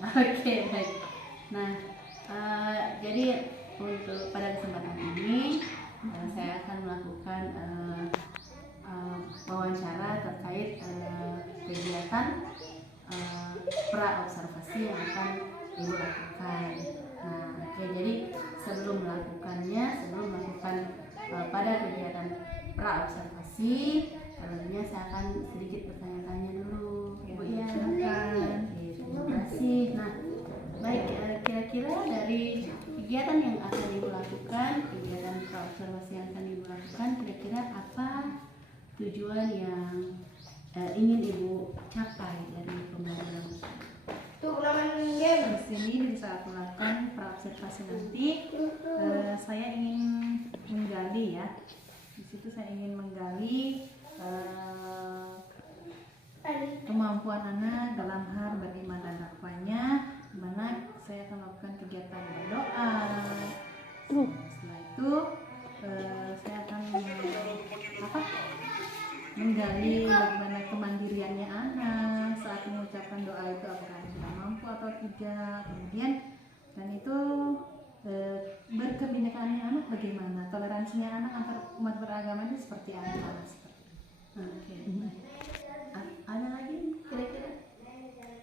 Oke, baik. Nah, jadi untuk pada kesempatan ini saya akan melakukan wawancara terkait kegiatan pra observasi yang akan Ibu lakukan. Nah, oke, jadi sebelum melakukan pada kegiatan pra observasi, tentunya saya akan sedikit bertanya-tanya dulu, Ibu ya. Terima kasih. Nah, baik, kira-kira dari kegiatan yang akan Ibu lakukan, kegiatan pra observasi yang akan Ibu lakukan, kira-kira apa tujuan yang ingin Ibu capai dari pembelajaran tersebut? Di sini di saat melakukan praobservasi nanti, saya ingin menggali ya. Di situ saya ingin menggali kemampuan anak dalam hal beriman dan takwanya, di mana saya akan melakukan kegiatan berdoa. Setelah itu saya akan menggali bagaimana kemandiriannya anak saat mengucapkan doa itu, apakah sudah mampu atau tidak. Kemudian dan itu berkebinekaannya anak bagaimana, toleransinya anak antar umat beragama itu seperti apa. Oke. Ada lagi kira-kira?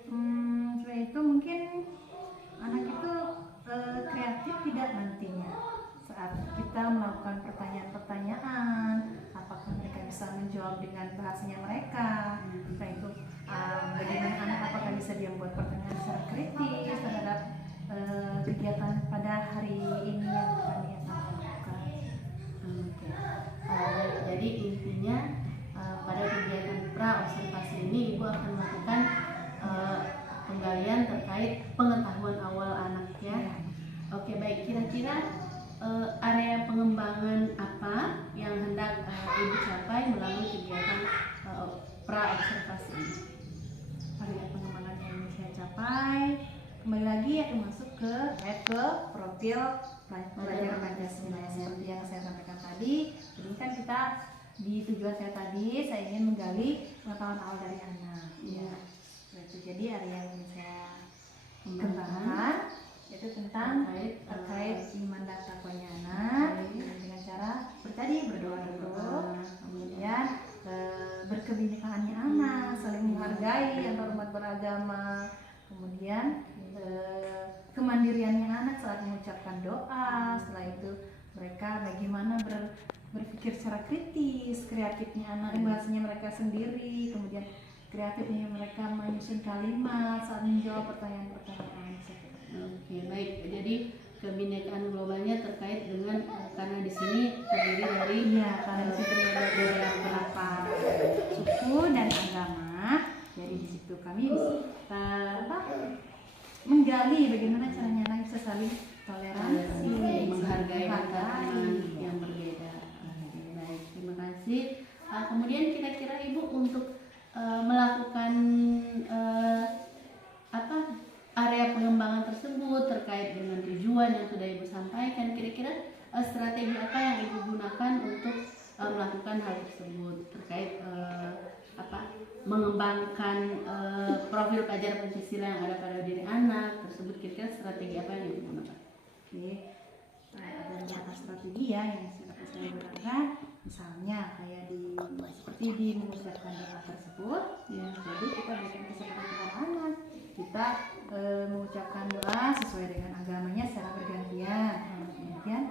Setelah itu mungkin anak itu kreatif tidak nantinya saat kita melakukan pertanyaan-pertanyaan, apakah mereka bisa menjawab dengan bahasanya mereka. Setelah itu bagaimana anak, apakah bisa dia membuat pertanyaan secara kritis terhadap kegiatan pada hari ini yang akan dia lakukan. Jadi intinya pada kegiatan pra observasi ini Ibu akan melakukan penggalian terkait pengetahuan awal anak ya. Oke, baik, kira-kira area pengembangan apa yang hendak Ibu capai melalui kegiatan pra observasi ini? Area pengembangan yang ingin saya capai, kembali lagi akan masuk ke profil pelajar Pancasila seperti yang saya sampaikan tadi. Jadi kan kita di tujuan saya tadi, saya ingin menggali pengetahuan awal dari anak. Ya, itu jadi area yang ingin saya kembangkan itu tentang terkait iman dan takwanya anak dengan cara tadi berdoa dulu, kemudian berkebinekaannya anak, saling menghargai antar umat beragama, kemudian kemandiriannya anak saat mengucapkan doa. Setelah itu mereka bagaimana berpikir secara kritis, kreatifnya anak, bahasanya mereka sendiri, kemudian kreatifnya mereka menyusun kalimat saat menjawab pertanyaan-pertanyaan. Oke, baik. Jadi kebinekaan globalnya terkait dengan karena di sini terdiri dari karena di situ ada beberapa suku dan agama. Jadi di situ kami bisa menggali bagaimana caranya anak bisa saling toleransi, menghargai yang berbeda. Baik, terima kasih. Kemudian kira-kira Ibu untuk melakukan area pengembangan tersebut terkait dengan tujuan yang sudah Ibu sampaikan, kira-kira strategi apa yang Ibu gunakan untuk melakukan hal tersebut terkait mengembangkan profil pelajar Pancasila yang ada pada diri anak tersebut, kira-kira strategi apa yang Ibu gunakan? Oke, ada beberapa strategi ya yang saya gunakan, misalnya kayak seperti di mengucapkan doa tersebut ya. Jadi kita berikan kesempatan kepada anak, kita mengucapkan doa sesuai dengan agamanya secara bergantian. Kemudian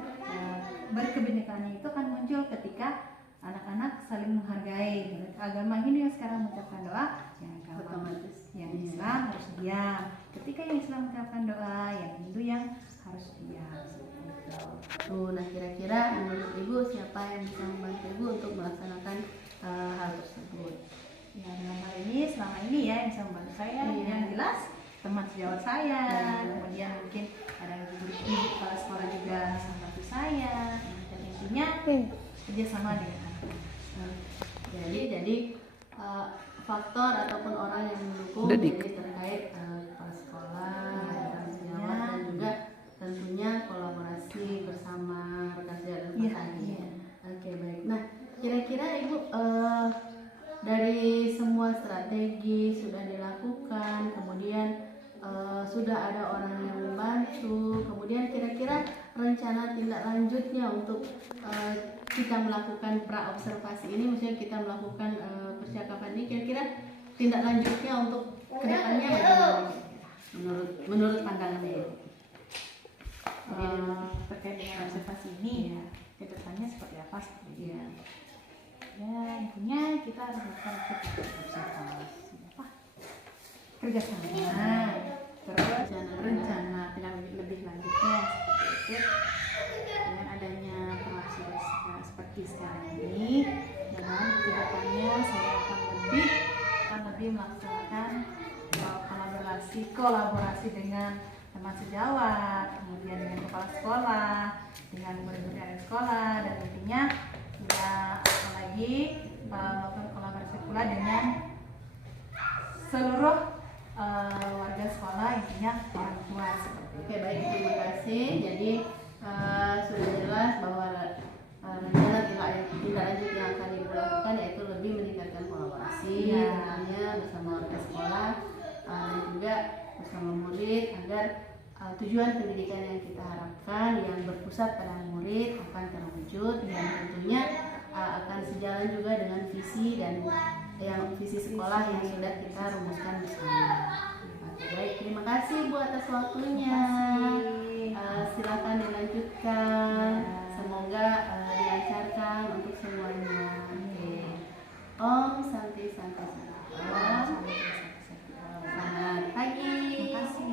berkebinekaannya itu akan muncul ketika anak-anak saling menghargai. Agama ini yang sekarang mengucapkan doa, yang agama otomatis yang Islam harus diam. Ketika yang Islam mengucapkan doa, yang Hindu yang harus diam. Nah, kira-kira menurut Ibu siapa yang bisa membantu Ibu untuk melaksanakan hal tersebut? Ya, dalam hal ini selama ini ya yang bisa membantu saya, yang jelas teman sejawat saya, kemudian mungkin ada yang guru kepala sekolah juga bisa membantu saya, dan intinya kerjasama dengan anak. Jadi faktor ataupun orang yang mendukung terkait kepala sekolah, dan juga tentunya kolaborasi bersama rekan sejawat petani. Oke, baik. Nah, kira-kira Ibu dari semua strategi sudah dilakukan, kemudian sudah ada orang yang membantu, kemudian kira-kira rencana tindak lanjutnya untuk kita melakukan pra-observasi ini, maksudnya kita melakukan percakapan ini, kira-kira tindak lanjutnya untuk kedepannya bagaimana? Menurut pandangan Ibu? Terkait dengan observasi ini, ya, kedepannya seperti apa? Ya. Ya, intinya kita harus melakukan observasi apa? Kerjasama, terus rencana tindak lebih lanjutnya seperti itu. Dengan adanya formasi seperti sekarang ini, dan kedepannya saya akan lebih melaksanakan kolaborasi dengan teman sejawat, kemudian dengan kepala sekolah, dengan murid-murid yang ada di sekolah, dan intinya ya apalagi melakukan kolaborasi pula dengan seluruh warga sekolah, intinya orang tua seperti itu. Oke, baik, terima kasih. Jadi sudah jelas bahwa rencana tindak lanjut yang akan Ibu lakukan yaitu lebih meningkatkan kolaborasi tentunya bersama warga sekolah dan juga bersama murid agar tujuan pendidikan yang kita harapkan yang berpusat pada murid akan terwujud, dan tentunya akan sejalan juga dengan visi dan visi sekolah yang sudah kita rumuskan bersama. Baik, terima kasih Bu atas waktunya. Silakan dilanjutkan. Semoga dilancarkan untuk semuanya. Om Santi Santi Santi. Selamat pagi. Terima kasih.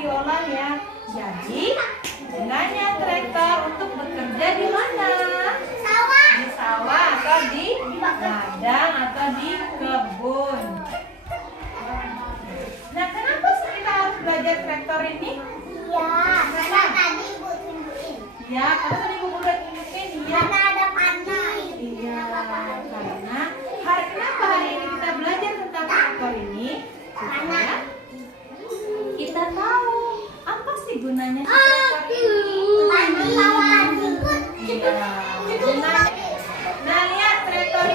diolah ya. Jadi gunanya traktor untuk bekerja di mana? Di sawah atau di ladang atau di kebun. Nah, kenapa sih kita harus belajar traktor ini? Karena tadi Ibu tunjukin. Ya, karena tadi Ibu udah tunjukin ya. Karena ada pantai. Iya, karena kenapa hari ini kita belajar tentang traktor ini? Supaya kita tahu apa sih gunanya si traktor ini. Tadi bawa jemput. Iya, gunanya. Nah, lihat traktor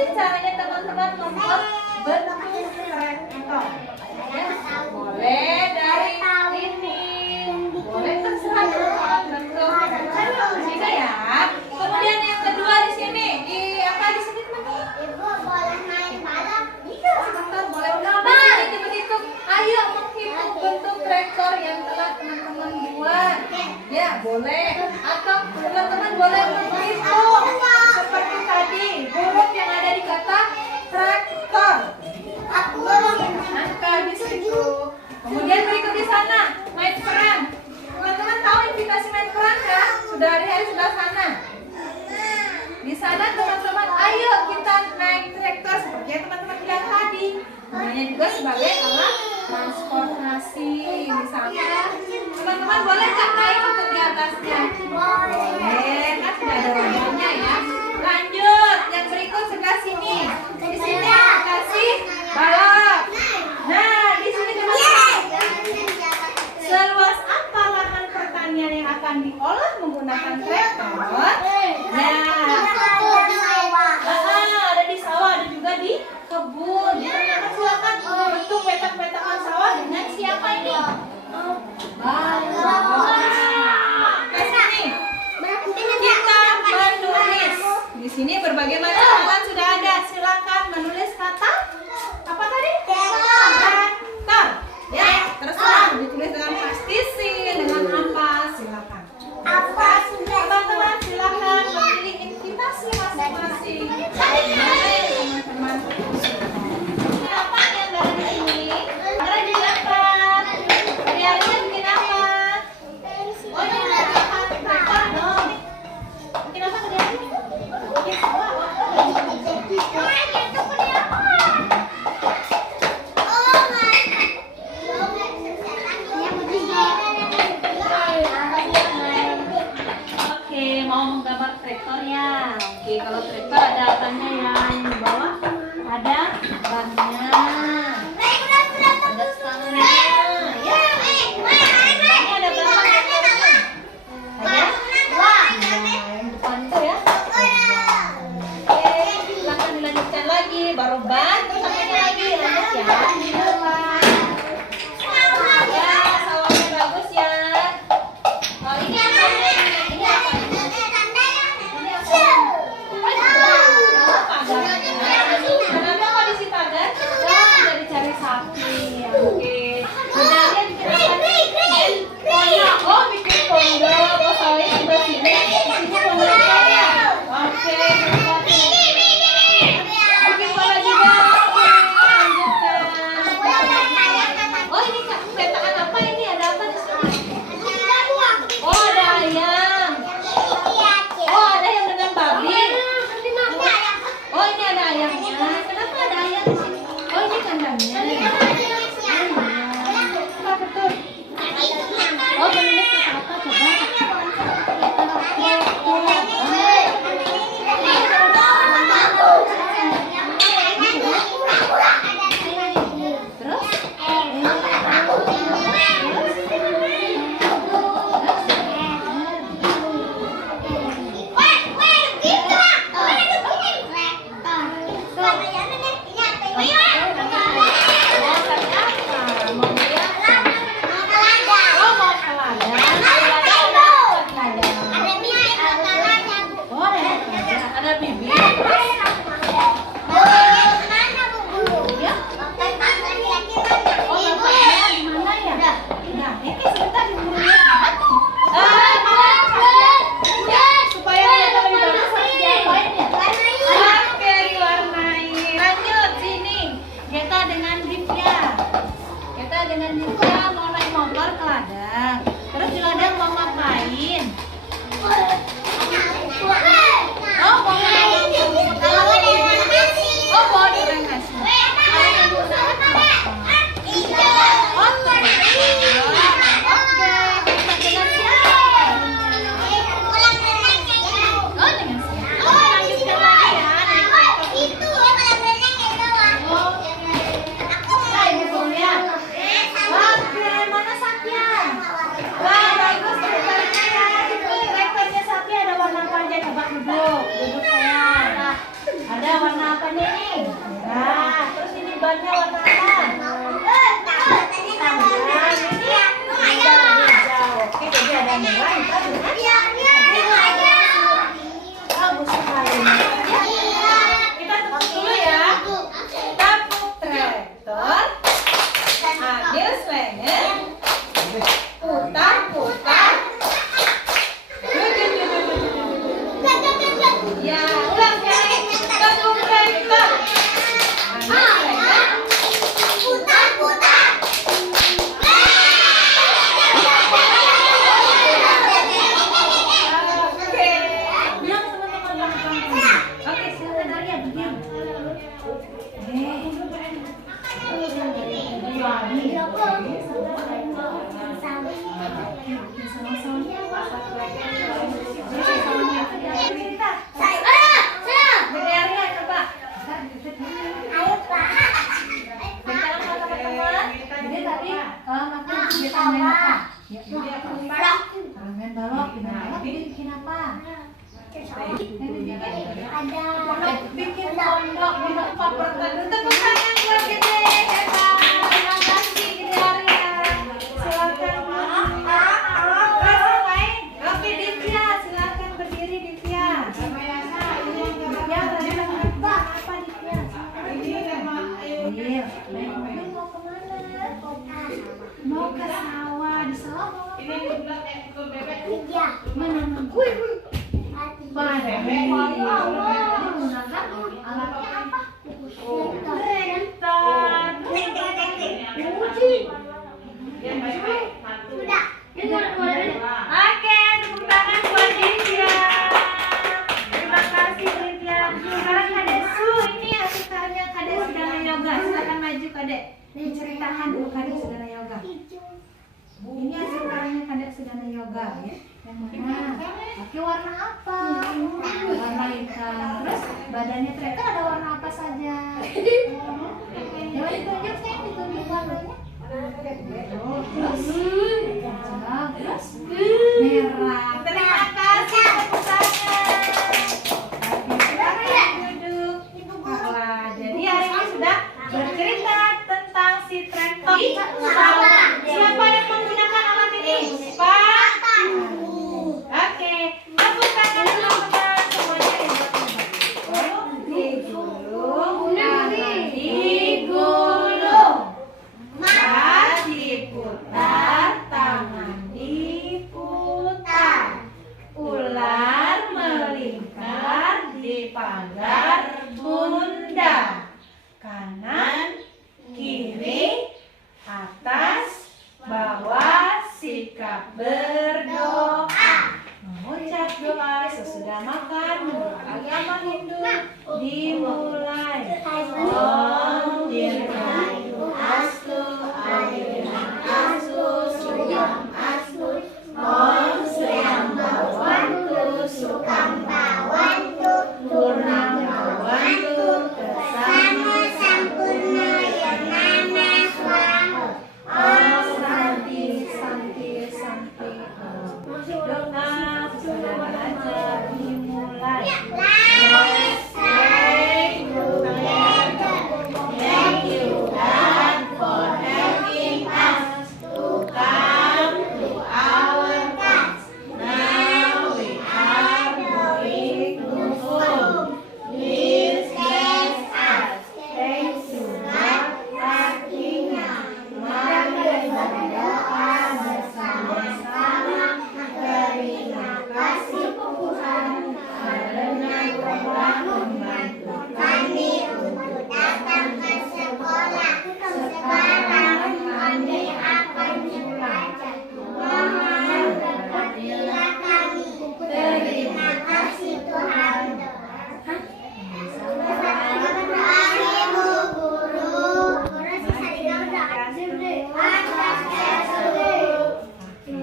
sih caranya teman-teman membuat bentuk traktor? Ya, boleh dari ini, boleh terserah teman-teman bentuk juga ya. Kemudian yang kedua di sini, di apa di sini teman-teman? Ibu boleh main balap. Iya, sebentar boleh. Nah, dihitung. Ayo menghitung bentuk traktor yang telah teman-teman buat. Ya, boleh. Atau teman-teman boleh menghitung seperti tadi huruf yang ada di kata traktor. Aku Angka di situ. Kemudian berikut di sana main peran. Teman-teman tahu invitasi main peran ya? Sudah ada di sebelah sana. Di sana teman-teman, ayo kita naik traktor seperti yang teman-teman bilang tadi. Namanya juga sebagai alat transportasi. Misalnya, teman-teman boleh nggak naik untuk di atasnya? Boleh, kan sudah ada rodanya ya. Lanjut, yang berikut sebelah sini. Di sini kasih balap. Nah, di sini teman-teman. Seluas apa lahan pertanian yang akan diolah menggunakan traktor? Ada di sawah, ada juga di kebun. Teman-teman silakan bentuk petak-petakan sawah dengan siapa ini? Ke sini. Kita menulis. Di sini berbagai macam alat sudah ada. Silakan menulis kata apa tadi? Traktor. Ya, terserah ditulis dengan pastisi, dengan apa? Silakan. Teman-teman silakan memilih invitasi masing-masing. Teman-teman. Siapa yang dari sini? Ada di dapat. Hari-harinya bikin apa? Oh, ini udah dapat traktor dong. Bikin apa tadi? Bikin sawah. Oke, mau menggambar traktor ya. Oke, kalau traktor ada apanya ya? Yang di bawah ada bannya, ada stangnya. Ya, ini ada berapa traktornya? Ada? Yang depan itu ya. Oke, silakan dilanjutkan lagi. Baru ban, terus apanya lagi? Lanjut ya. Di depan. Ya, sawahnya bagus ya. Oh, ini apa? Ini apa? Kenapa kok di sini pagar? Udah dicari sapi. Oke. Bedanya bikin apa? Oh, bikin pondok. Oh, soalnya sebelah sini. Sini pondoknya. Oke. Bikin pola juga. Lanjutkan. Oh, ini petakan apa ini? Ada apa di sini? Oh, ada ayam. Oh, ada yang dengan babi. Oh, ini ada ayamnya. Kenapa ada ayam di sini? Oh, ini kandangnya. Apa betul? Oh, menulis kata apa? Coba. Terus? Oh, mau ke ladang. Oh, ada bibir. Ya? Oh, bapaknya di mana ya? Nah, ini sebentar dibunuhnya. Supaya kita lebih bagus harus diapain ya? Oke, diwarnai. Lanjut sini. Kita dengan Divya. Kita dengan Divya mau naik motor ke ladang. Terus di ladang mau ngapain? Oh, mau ngapain? Ada. Bikin pondok minum paper tadi. Tepuk tangan buat Gede. Hebat. Terima kasih Gede Arya. Silakan. Oke Divya, silakan berdiri Divya. Divya tadi apa Divya? Iya. Mau kemana? Mau ke sawah. Di sawah mau apa? Tiga. Mana? Mana? Menggunakan alatnya apa? Traktor. Sudah. Oke, tepuk tangan buat Divya. Terima kasih Divya. Sekarang Kade Su, ini asetarnya Kade Sedana Yoga. Silakan maju Kade. Diceritakan dulu Kade Sedana Yoga. Ini asetarnya Kade Sedana Yoga ya. Yang mana? Pakai warna apa? Warna hitam. Terus badannya traktor ada warna apa saja? Coba ditunjuk, saya ditunjuk warnanya. Oh, terus hijau, terus merah. Terima kasih tepuk tangan. Oke, silakan duduk. Baiklah, jadi hari ini sudah bercerita tentang si traktor. Siapa yang menggunakan alat ini? Pak. Oke, tepuk tangan teman-teman semuanya digulung, digulung. Diputar, tangan diputar. Ular melingkar di pagar bunda. Kanan, kiri, atas, bawah, sikap berdoa. Mengucap doa sesudah makan menurut agama Hindu dimulai. Om Dirgayu Astu, Ayunan Astu, Suyam Astu, Om Suyam Bawantu, Sukam Bawantu, Purnam Bawantu, Kesama Sampurna Yanana Swaha. Om Santi, Santi, Santi. Doa sudah belajar dimulai. Let's pray together. Thank you God for helping us to come to our class. Now we are going to home. Please bless us. Thank you God artinya. Mari berdoa bersama-sama. Terima kasih Tuhan karena telah membantu kami untuk datang ke sekolah. Sekarang kami akan belajar. Mohon berkatilah kami. Terima kasih Tuhan. Ibu guru.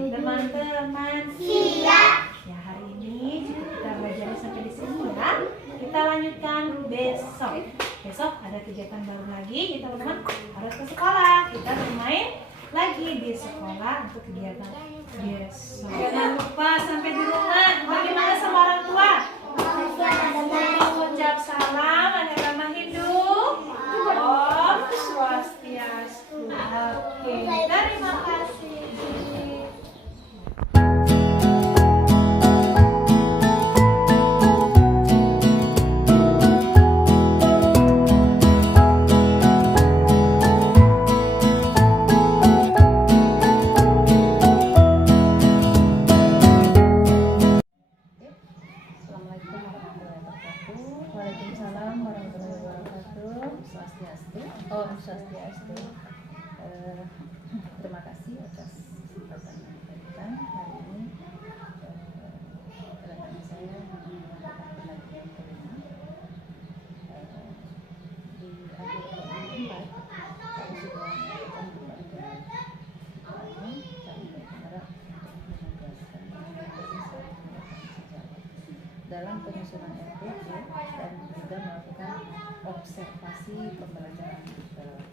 Teman-teman, siap. Ya, hari ini cukup kita belajar sampai di sini ya. Kita lanjutkan besok. Besok ada kegiatan baru lagi. Kita teman-teman harus ke sekolah. Kita bermain lagi di sekolah untuk kegiatan besok. Jangan lupa sampai di rumah bagaimana sama orang tua. Mengucap salam agama Hindu. Om Swastiastu. Oke, terima kasih. Waalaikumsalam warahmatullahi wabarakatuh. Swastiastu. Om Swastiastu. Terima kasih atas kesempatan yang diberikan hari ini. Kedatangan saya mengadakan pengajian kelima di akhir tahun 4. Saya sudah melakukan kepada kami berharap untuk menegaskan dalam penyusunan RPP dan juga melakukan observasi pembelajaran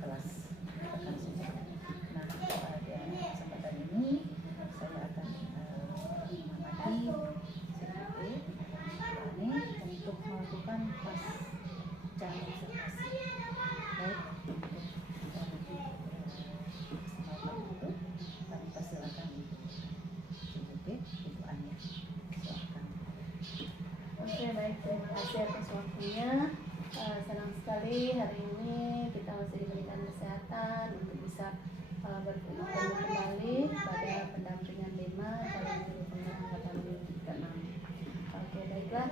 kelas. Nah, pada kesempatan ini saya akan mengamati CPP ini untuk melakukan observasi. Baik, kami persilakan Ibu Ibu Anya. Silakan. Oke, baik, terima kasih atas waktunya. Senang sekali hari ini kita masih diberikan kesehatan untuk bisa bertemu kembali pada pendampingan 5 dalam guru pengangkatan ke-6. Oke, baiklah,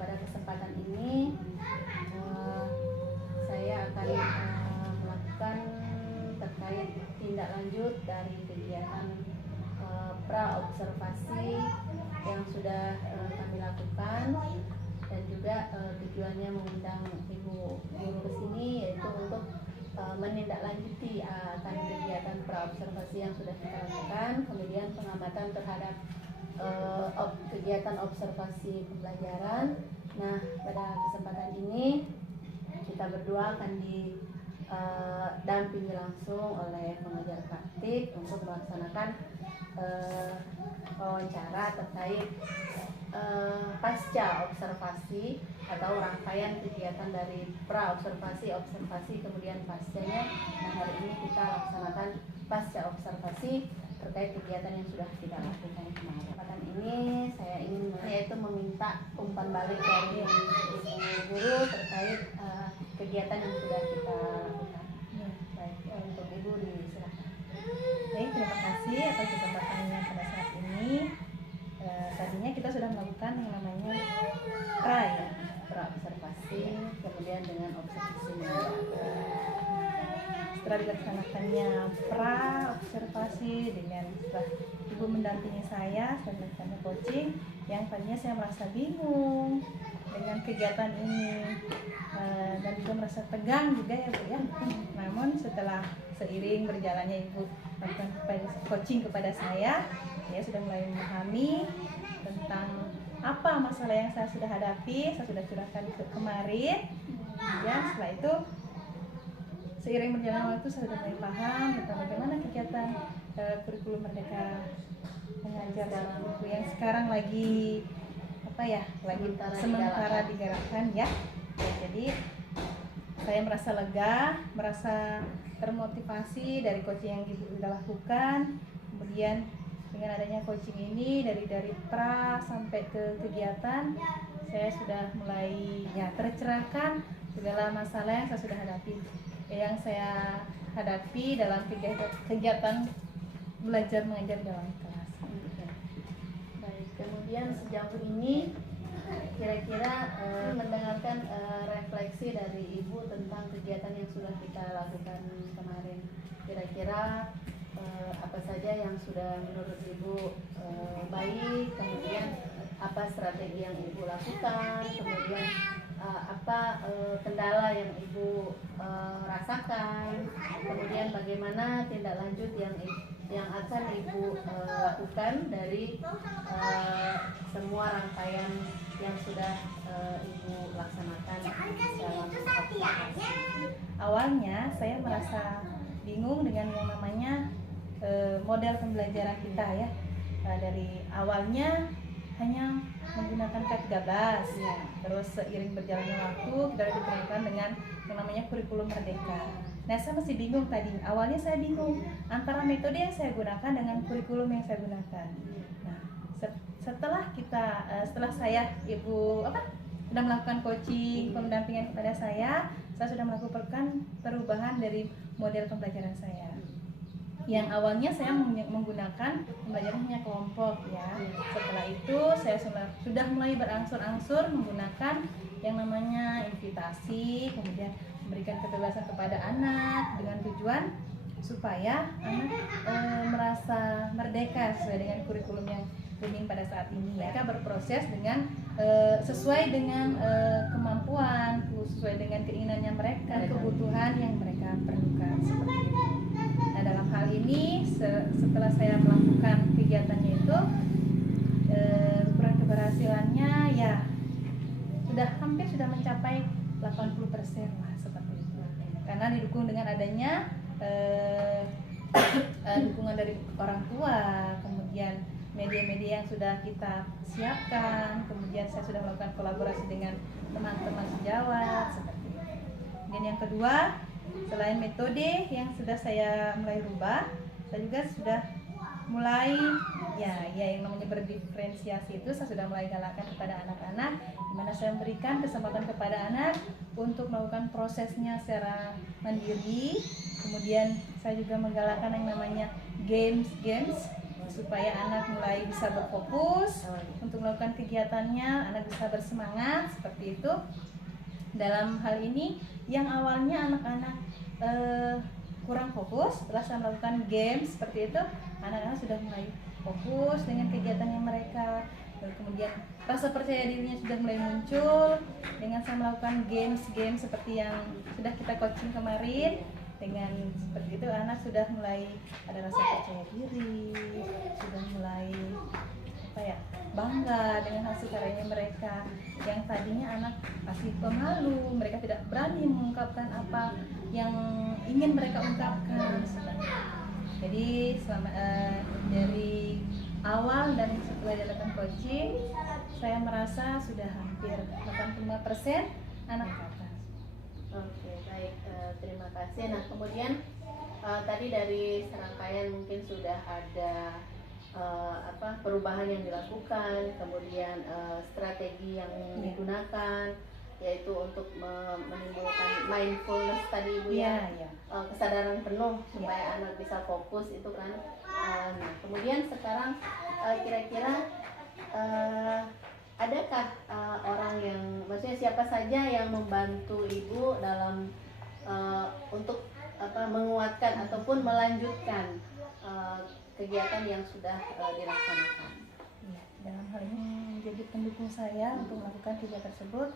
pada kesempatan ini saya akan melakukan terkait tindak lanjut dari kegiatan pra-observasi yang sudah kami lakukan, dan juga tujuannya mengundang Ibu Guru ke sini yaitu untuk menindaklanjuti akan kegiatan pra-observasi yang sudah kita lakukan, kemudian pengamatan terhadap kegiatan observasi pembelajaran. Nah, pada kesempatan ini kita berdua akan didampingi langsung oleh pengajar praktik untuk melaksanakan wawancara terkait pasca observasi atau rangkaian kegiatan dari pra observasi, observasi kemudian pascanya. Nah, hari ini kita laksanakan pasca observasi terkait kegiatan yang sudah kita lakukan kemarin. Kesempatan ini saya ingin yaitu meminta umpan balik dari Ibu Guru terkait kegiatan yang sudah kita lakukan. Baik, untuk Ibu disilakan. Baik, terima kasih atas kesempatannya pada saat ini. Tadinya kita sudah melakukan yang namanya pra ya, Pra-observasi, kemudian dengan observasi. Setelah dilaksanakannya pra-observasi dengan setelah Ibu mendampingi saya setelah dilaksanakannya coaching, yang tadinya saya merasa bingung dengan kegiatan ini dan juga merasa tegang juga ya Bu ya. Namun setelah seiring berjalannya Ibu melakukan coaching kepada saya sudah mulai memahami tentang apa masalah yang saya sudah hadapi, saya sudah curahkan kemarin. Kemudian setelah itu seiring berjalannya waktu saya sudah mulai paham tentang bagaimana kegiatan kurikulum Merdeka Mengajar dalam buku yang sekarang lagi lagi sementara digerakkan ya. Jadi saya merasa lega, merasa termotivasi dari coaching yang Ibu sudah lakukan. Kemudian dengan adanya coaching ini dari pra sampai ke kegiatan, saya sudah mulai tercerahkan segala masalah yang saya sudah hadapi dalam kegiatan belajar mengajar dalam kelas. Baik, kemudian sejauh ini kira-kira mendengarkan refleksi dari Ibu tentang kegiatan yang sudah kita lakukan kemarin. Kira-kira apa saja yang sudah menurut Ibu baik, kemudian apa strategi yang Ibu lakukan, kemudian apa kendala yang Ibu rasakan, kemudian bagaimana tindak lanjut yang akan Ibu lakukan dari semua rangkaian yang sudah Ibu laksanakan dalam Awalnya saya merasa bingung dengan yang namanya model pembelajaran kita ya. Dari awalnya hanya menggunakan K13 ya. Terus seiring berjalannya waktu kita digunakan dengan yang namanya kurikulum Merdeka. Nah, saya masih bingung tadi. Awalnya saya bingung antara metode yang saya gunakan dengan kurikulum yang saya gunakan. Nah, setelah saya Ibu sudah melakukan coaching, pendampingan kepada saya sudah melakukan perubahan dari model pembelajaran saya. Yang awalnya saya menggunakan pembelajaran hanya kelompok ya. Setelah itu saya sudah mulai berangsur-angsur menggunakan yang namanya invitasi, kemudian memberikan kebebasan kepada anak dengan tujuan supaya anak merasa merdeka sesuai dengan kurikulum yang booming pada saat ini. Mereka berproses dengan sesuai dengan kemampuan, sesuai dengan keinginannya mereka, kebutuhan yang mereka perlukan seperti itu. Nah, dalam hal ini setelah saya melakukan kegiatannya itu ukuran keberhasilannya ya hampir sudah mencapai 80% lah seperti itu. Karena didukung dengan adanya dukungan dari orang tua, kemudian media-media yang sudah kita siapkan. Kemudian saya sudah melakukan kolaborasi dengan teman-teman sejawat seperti itu. Dan yang kedua, selain metode yang sudah saya mulai rubah, saya juga sudah mulai yang namanya berdiferensiasi itu saya sudah mulai galakkan kepada anak-anak, di mana saya memberikan kesempatan kepada anak untuk melakukan prosesnya secara mandiri. Kemudian saya juga menggalakkan yang namanya games supaya anak mulai bisa berfokus untuk melakukan kegiatannya, anak bisa bersemangat seperti itu. Dalam hal ini yang awalnya anak-anak kurang fokus, setelah saya melakukan games seperti itu, anak-anak sudah mulai fokus dengan kegiatannya mereka. Dan kemudian rasa percaya dirinya sudah mulai muncul dengan saya melakukan games seperti yang sudah kita coaching kemarin. Dengan seperti itu anak sudah mulai ada rasa percaya diri, sudah mulai bangga dengan hasil karyanya mereka. Yang tadinya anak masih pemalu, mereka tidak berani mengungkapkan apa yang ingin mereka ungkapkan. Jadi dari awal dan setelah dilakukan coaching, saya merasa sudah hampir 85% anak atas. Oke, baik, terima kasih. Nah, kemudian tadi dari serangkaian mungkin sudah ada perubahan yang dilakukan, kemudian strategi yang digunakan, yaitu untuk menimbulkan mindfulness tadi Ibu kesadaran penuh supaya anak bisa fokus itu kan. Nah, kemudian sekarang kira-kira adakah orang yang, maksudnya siapa saja yang membantu Ibu dalam untuk menguatkan ataupun melanjutkan kegiatan yang sudah dilaksanakan? Dalam hal ini menjadi pendukung saya untuk melakukan kegiatan tersebut.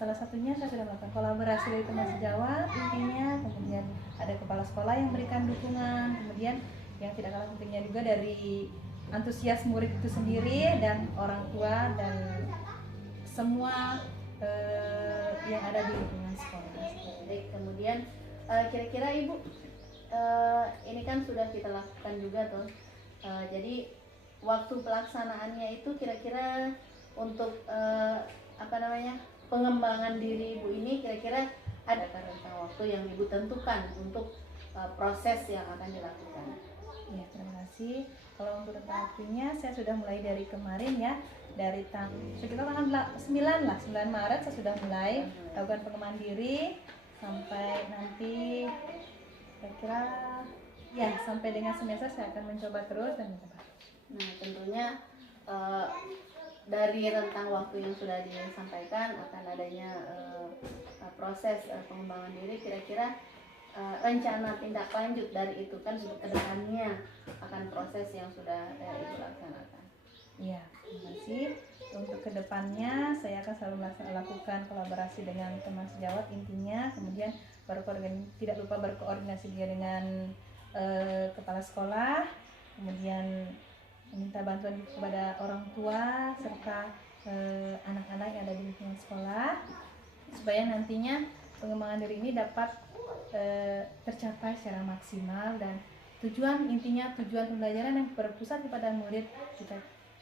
Salah satunya saya sudah melakukan kolaborasi dari teman sejawat intinya, kemudian ada kepala sekolah yang memberikan dukungan, kemudian yang tidak kalah pentingnya juga dari antusias murid itu sendiri dan orang tua dan semua yang ada di lingkungan sekolah. Baik, kemudian kira-kira Ibu ini kan sudah kita lakukan juga tuh. Jadi waktu pelaksanaannya itu kira-kira untuk pengembangan diri Ibu ini kira-kira ada rentang waktu yang Ibu tentukan untuk proses yang akan dilakukan? Ya, terima kasih. Kalau untuk rentang waktunya saya sudah mulai dari kemarin ya, dari sekitar tanggal 9 Maret saya sudah mulai lakukan pengembangan diri sampai nanti kira-kira sampai dengan semester saya akan mencoba terus dan mencoba. Nah, tentunya dari rentang waktu yang sudah disampaikan akan adanya proses pengembangan diri, kira-kira rencana tindak lanjut dari itu kan ke depannya akan proses yang sudah Ibu laksanakan. Iya, terima kasih. Untuk kedepannya saya akan selalu lakukan kolaborasi dengan teman sejawat intinya, kemudian tidak lupa berkoordinasi juga dengan kepala sekolah, kemudian meminta bantuan kepada orang tua serta anak-anak yang ada di lingkungan sekolah supaya nantinya pengembangan diri ini dapat tercapai secara maksimal dan tujuan pembelajaran yang berpusat kepada murid kita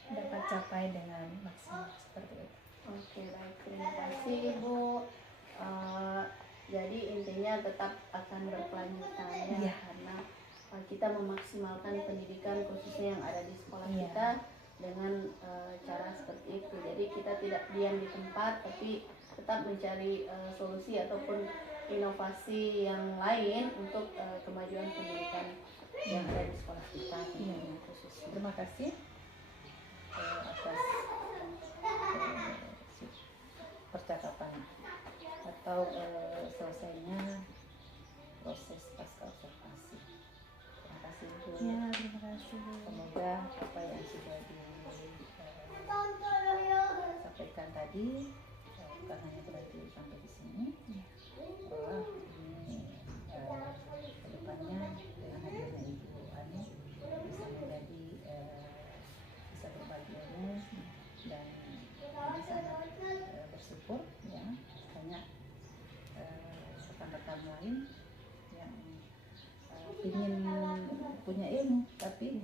dapat capai dengan maksimal seperti itu. Oke, baik, terima kasih Ibu. Jadi intinya tetap akan berkelanjutan ya, karena kita memaksimalkan pendidikan khususnya yang ada di sekolah kita dengan cara seperti itu. Jadi kita tidak diam di tempat, tapi tetap mencari solusi ataupun inovasi yang lain untuk kemajuan pendidikan yang ada di sekolah kita. Khususnya. Terima kasih atas percakapan atau selesainya proses pasca observasi. Terima kasih Bu. Ya, terima kasih. Semoga apa yang sudah disampaikan tadi bukan hanya berarti sampai di sini, bahwa ini kedepannya dengan hadirnya Ibu Ani bisa menjadi bisa berbagi ilmu dan kami sangat bersyukur ya banyak rekan-rekan lain yang ingin punya ilmu tapi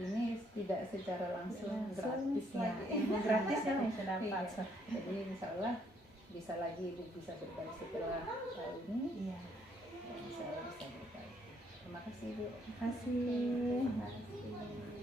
ini tidak secara langsung gratis ya, lagi. ilmu gratis yang bisa dapat. Iya. Jadi insya Allah bisa lagi Ibu bisa berbagi setelah tahun ini. Iya. Insya Allah bisa berbagi. Terima kasih Ibu. Terima kasih. Terima kasih.